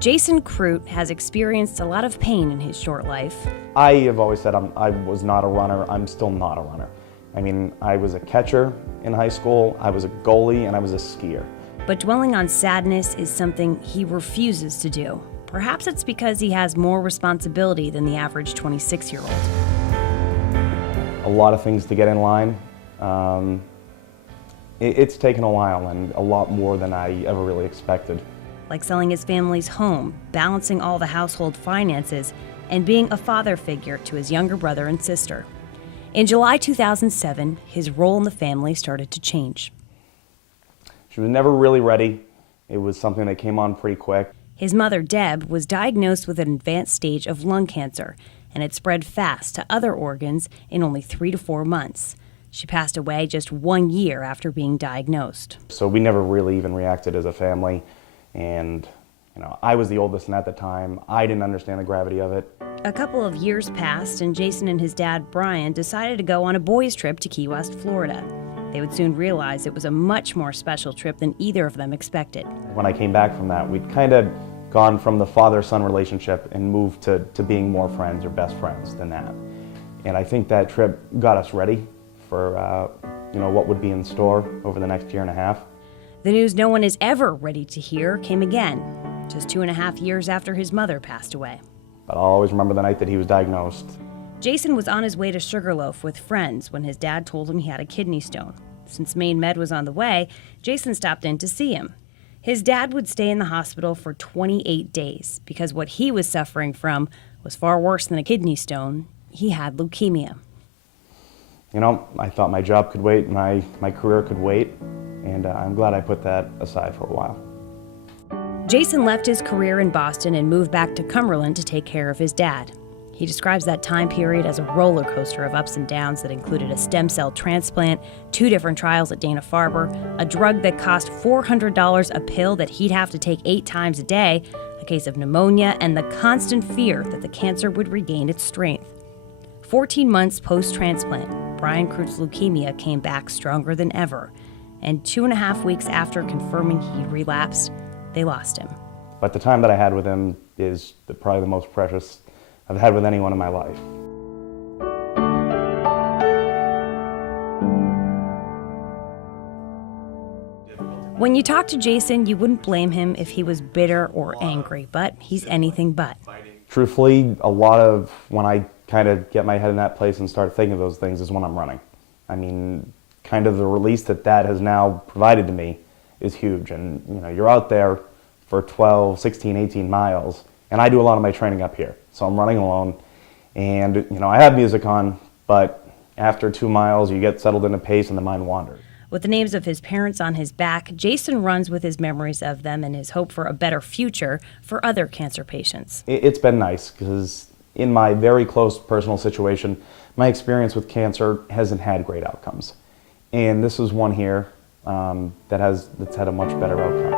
Jason Krute has experienced a lot of pain in his short life. I have always said I was not a runner. I'm still not a runner. I mean, I was a catcher in high school, I was a goalie, and I was a skier. But dwelling on sadness is something he refuses to do. Perhaps it's because he has more responsibility than the average 26-year-old. A lot of things to get in line. It's taken a while and a lot more than I ever really expected. Like selling his family's home, balancing all the household finances, and being a father figure to his younger brother and sister. In July 2007, his role in the family started to change. She was never really ready. It was something that came on pretty quick. His mother, Deb, was diagnosed with an advanced stage of lung cancer, and it spread fast to other organs in only 3 to 4 months. She passed away just 1 year after being diagnosed. So we never really even reacted as a family. And, I was the oldest at the time. I didn't understand the gravity of it. A couple of years passed, and Jason and his dad, Brian, decided to go on a boys' trip to Key West, Florida. They would soon realize it was a much more special trip than either of them expected. When I came back from that, we'd kind of gone from the father-son relationship and moved to being more friends or best friends than that. And I think that trip got us ready for what would be in store over the next year and a half. The news no one is ever ready to hear came again, just 2.5 years after his mother passed away. But I'll always remember the night that he was diagnosed. Jason was on his way to Sugarloaf with friends when his dad told him he had a kidney stone. Since Maine Med was on the way, Jason stopped in to see him. His dad would stay in the hospital for 28 days because what he was suffering from was far worse than a kidney stone. He had leukemia. I thought my job could wait, my career could wait, and I'm glad I put that aside for a while. Jason left his career in Boston and moved back to Cumberland to take care of his dad. He describes that time period as a roller coaster of ups and downs that included a stem cell transplant, 2 different trials at Dana-Farber, a drug that cost $400 a pill that he'd have to take 8 times a day, a case of pneumonia, and the constant fear that the cancer would regain its strength. 14 months post-transplant, Brian Krute's leukemia came back stronger than ever, and 2.5 weeks after confirming he'd relapsed, they lost him. But the time that I had with him is probably the most precious I've had with anyone in my life. When you talk to Jason, you wouldn't blame him if he was bitter or angry, but he's anything but. Truthfully, a lot of when I kind of get my head in that place and start thinking of those things is when I'm running. I mean, kind of the release that has now provided to me is huge. And, you're out there for 12, 16, 18 miles, and I do a lot of my training up here. So I'm running alone, and, I have music on, but after 2 miles, you get settled into pace and the mind wanders. With the names of his parents on his back, Jason runs with his memories of them and his hope for a better future for other cancer patients. It's been nice because in my very close personal situation, my experience with cancer hasn't had great outcomes. And this is one here that's had a much better outcome.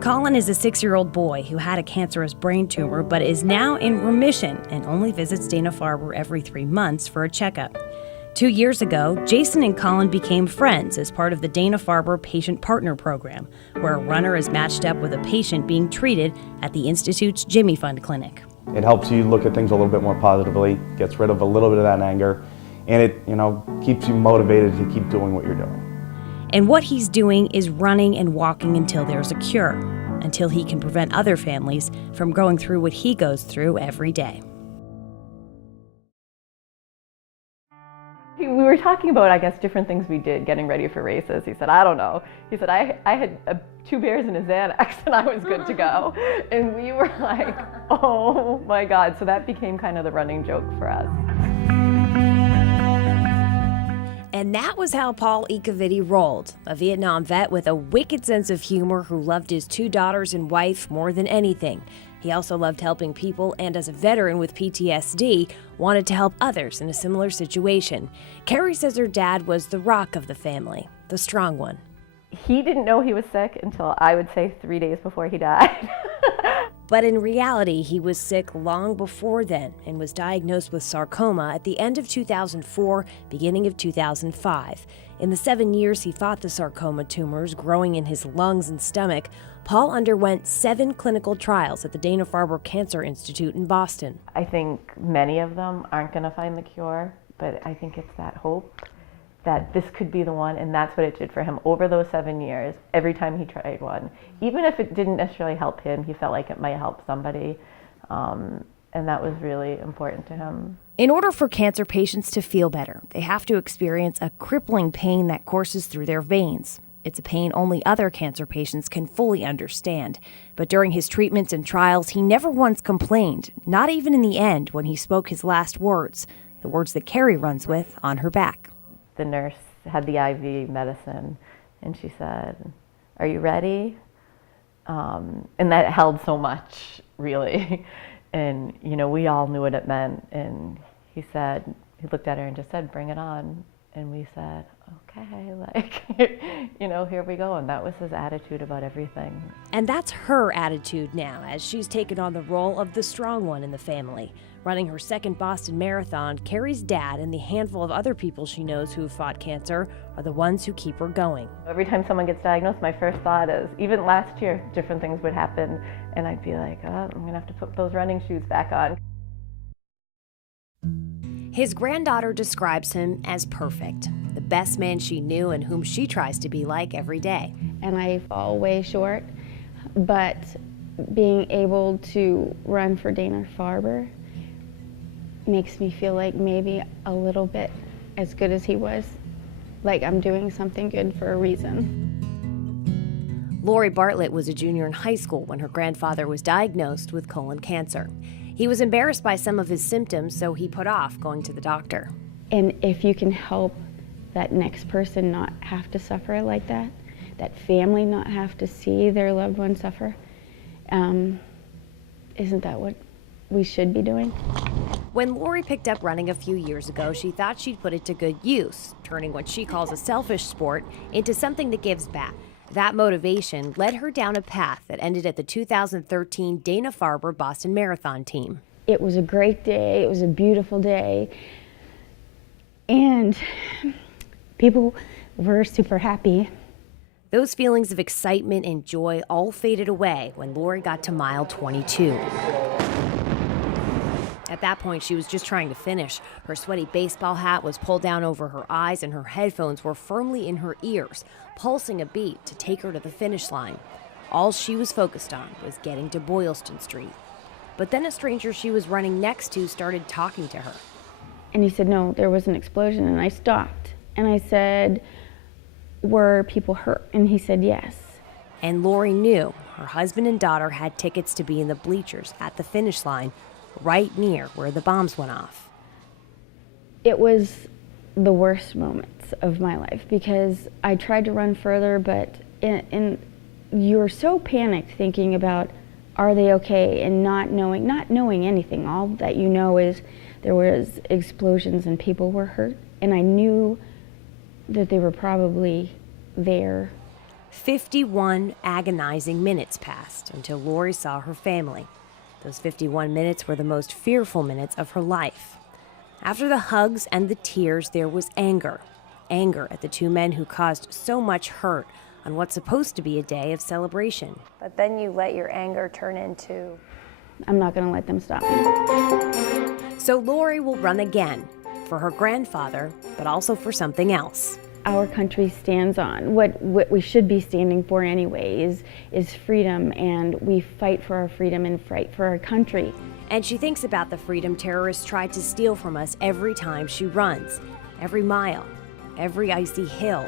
Colin is a 6-year-old boy who had a cancerous brain tumor but is now in remission and only visits Dana-Farber every 3 months for a checkup. 2 years ago, Jason and Colin became friends as part of the Dana-Farber Patient Partner Program, where a runner is matched up with a patient being treated at the Institute's Jimmy Fund Clinic. It helps you look at things a little bit more positively, gets rid of a little bit of that anger, and it, keeps you motivated to keep doing what you're doing. And what he's doing is running and walking until there's a cure, until he can prevent other families from going through what he goes through every day. We were talking about, different things we did getting ready for races. He said, I don't know. He said, I had 2 beers and a Xanax and I was good to go. And we were like, oh my God. So that became kind of the running joke for us. And that was how Paul Icavidi rolled, a Vietnam vet with a wicked sense of humor who loved his 2 daughters and wife more than anything. He also loved helping people, and as a veteran with PTSD, wanted to help others in a similar situation. Carrie says her dad was the rock of the family, the strong one. He didn't know he was sick until I would say 3 days before he died. But in reality, he was sick long before then and was diagnosed with sarcoma at the end of 2004, beginning of 2005. In the 7 years he fought the sarcoma tumors growing in his lungs and stomach, Paul underwent 7 clinical trials at the Dana-Farber Cancer Institute in Boston. I think many of them aren't going to find the cure, but I think it's that hope that this could be the one, and that's what it did for him over those 7 years. Every time he tried one, even if it didn't necessarily help him, he felt like it might help somebody, and that was really important to him. In order for cancer patients to feel better, they have to experience a crippling pain that courses through their veins. It's a pain only other cancer patients can fully understand. But during his treatments and trials, he never once complained, not even in the end when he spoke his last words, the words that Carrie runs with on her back. The nurse had the IV medicine, and she said, "Are you ready?" And that held so much, really. And, we all knew what it meant. And he looked at her and just said, "Bring it on." And we said, "Okay, here we go." And that was his attitude about everything. And that's her attitude now, as she's taken on the role of the strong one in the family. Running her second Boston Marathon, Carrie's dad and the handful of other people she knows who have fought cancer are the ones who keep her going. Every time someone gets diagnosed, my first thought is, even last year, different things would happen, and I'd be like, I'm going to have to put those running shoes back on. His granddaughter describes him as perfect, the best man she knew and whom she tries to be like every day. And I fall way short, but being able to run for Dana-Farber makes me feel like maybe a little bit as good as he was, like I'm doing something good for a reason. Lori Bartlett was a junior in high school when her grandfather was diagnosed with colon cancer. He was embarrassed by some of his symptoms, so he put off going to the doctor. And if you can help that next person not have to suffer like that family not have to see their loved one suffer, isn't that what we should be doing? When Lori picked up running a few years ago, she thought she'd put it to good use, turning what she calls a selfish sport into something that gives back. That motivation led her down a path that ended at the 2013 Dana-Farber Boston Marathon team. It was a great day. It was a beautiful day. And people were super happy. Those feelings of excitement and joy all faded away when Lori got to mile 22. At that point, she was just trying to finish. Her sweaty baseball hat was pulled down over her eyes and her headphones were firmly in her ears, pulsing a beat to take her to the finish line. All she was focused on was getting to Boylston Street. But then a stranger she was running next to started talking to her. And he said, "No, there was an explosion." And I stopped. And I said, "Were people hurt?" And he said, "Yes." And Lori knew her husband and daughter had tickets to be in the bleachers at the finish line, right near where the bombs went off. It was the worst moments of my life because I tried to run further, but you're so panicked thinking about, are they okay, and not knowing anything. All that you know is there was explosions and people were hurt, and I knew that they were probably there. 51 agonizing minutes passed until Lori saw her family. Those 51 minutes were the most fearful minutes of her life. After the hugs and the tears, there was anger. Anger at the two men who caused so much hurt on what's supposed to be a day of celebration. But then you let your anger turn into... I'm not going to let them stop me. So Lori will run again, for her grandfather, but also for something else. Our country stands on what we should be standing for anyway is freedom, and we fight for our freedom and fight for our country. And she thinks about the freedom terrorists tried to steal from us every time she runs, every mile, every icy hill,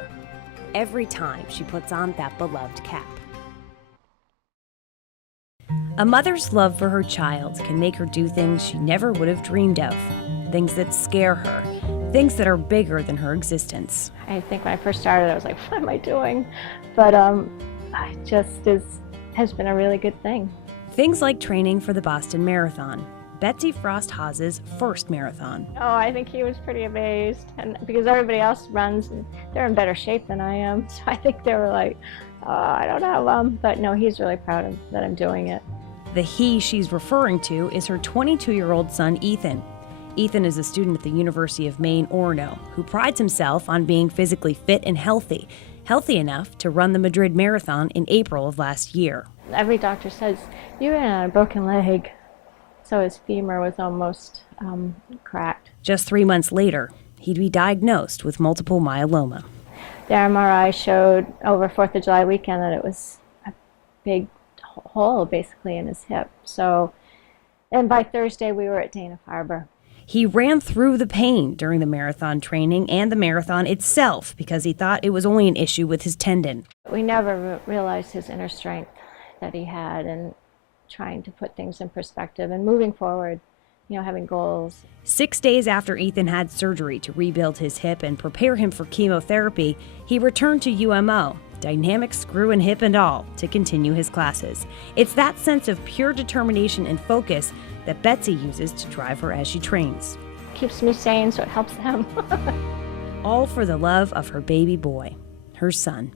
every time she puts on that beloved cap. A mother's love for her child can make her do things she never would have dreamed of, things that scare her, things that are bigger than her existence. I think when I first started, I was like, what am I doing? But has been a really good thing. Things like training for the Boston Marathon, Betsy Frost Haas's first marathon. Oh, I think he was pretty amazed, and because everybody else runs, and they're in better shape than I am, so I think they were like, I don't know, but no, he's really proud that I'm doing it. The he she's referring to is her 22-year-old son, Ethan. Ethan is a student at the University of Maine, Orono, who prides himself on being physically fit and healthy enough to run the Madrid Marathon in April of last year. Every doctor says, you ran on a broken leg. So his femur was almost cracked. Just 3 months later, he'd be diagnosed with multiple myeloma. The MRI showed over 4th of July weekend that it was a big hole basically in his hip. And by Thursday we were at Dana-Farber. He ran through the pain during the marathon training and the marathon itself because he thought it was only an issue with his tendon. We never realized his inner strength that he had and trying to put things in perspective and moving forward, having goals. 6 days after Ethan had surgery to rebuild his hip and prepare him for chemotherapy, he returned to UMO, dynamic screw and hip and all, to continue his classes. It's that sense of pure determination and focus that Betsy uses to drive her as she trains. Keeps me sane, so it helps them. All for the love of her baby boy, her son.